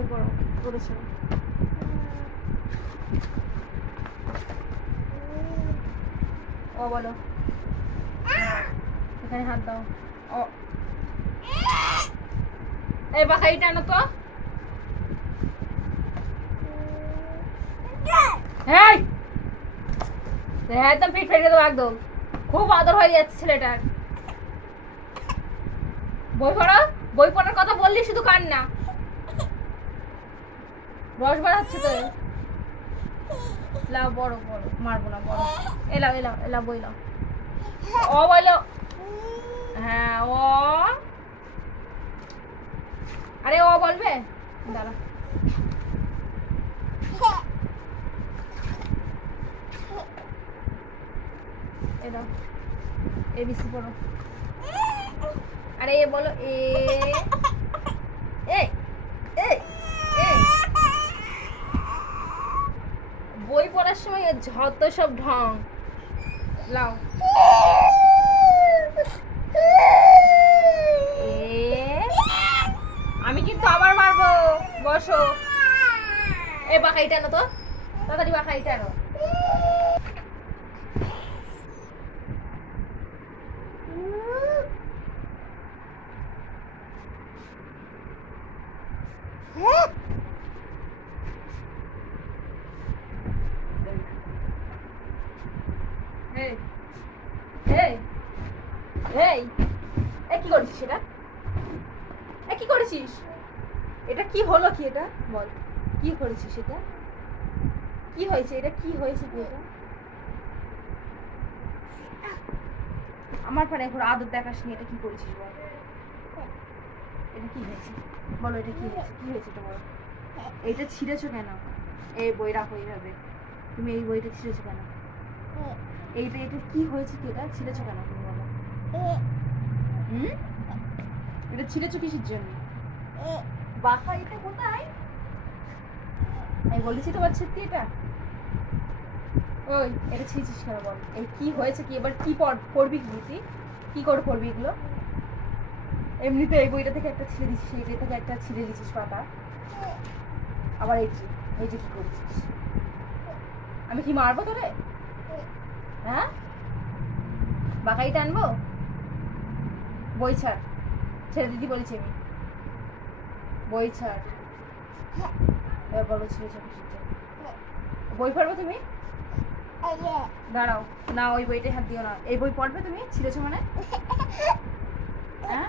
বই পড়ো পড়েছো ও বলো এখানে হাত দাও ও এই বাখাই টানো তো হ্যাঁ একদম পিঠ ফেটে দেবো একদম খুব আদর হয়ে যাচ্ছে ছেলেটার বই পড়ো বই পড়ার কথা বললি শুধু কান্না রস বাড়াচ্ছে তো লাও বড় বড় মারবো না বড় এলাও এলাও এলাও বই লাও ও বলো হ্যাঁ ও আরে ও বলবে দাঁড়া এলাও এবিসি পড়ো আরে এ বলো এ এই এই এই বই পড়ার সময় যত সব ঢং লাও আমি কিন্তু আবার মারবো বসো এ বাকাইটা না তো তাড়াতাড়ি বাকাইটা না এই এই এই কি করছিস এটা কি করেছিস এটা কি হলো কি এটা বল কি করেছিস এটা কি হয়েছে এটা কি হয়েছে কি এটা আমার পারে এখন আদর দেখাসনি এটা কি করেছিস বল এটা কি হয়েছে বলো এটা কি হয়েছে কি হয়েছে তো বলো এইটা ছিঁড়েছো কেন এই বই রাখো এইভাবে তুমি এই বইটা ছিঁড়েছো কেন এইটা এটা কি হয়েছে কি এটা ছিঁড়েছো কেন তুমি বলো এটা ছিঁড়েছো কিসের জন্য বাঁকা এটা কোথায় আমি বলেছি তোমার ছিঁড়তে এটা ওই এটা ছিঁড়ছিস কেন বল এই কি হয়েছে কি এবার কি পড়বি কি কি করে পড়বি এগুলো এমনিতে এই বইটা থেকে একটা ছিঁড়ে দিচ্ছিস এইটা থেকে একটা ছিঁড়ে দিচ্ছিস পাতা আবার এই যে কি করছিস আমি কি মারবো তোরে হ্যাঁ বাঁকাই টানবো বই ছাড় ছেড়ে দিদি বলেছি আমি বই ছাড় এবার বলো ছিঁড়েছ বই পড়বে তুমি দাঁড়াও না ওই বইটাই হাত দিও না এই বই পড়বে তুমি ছিঁড়েছো মানে হ্যাঁ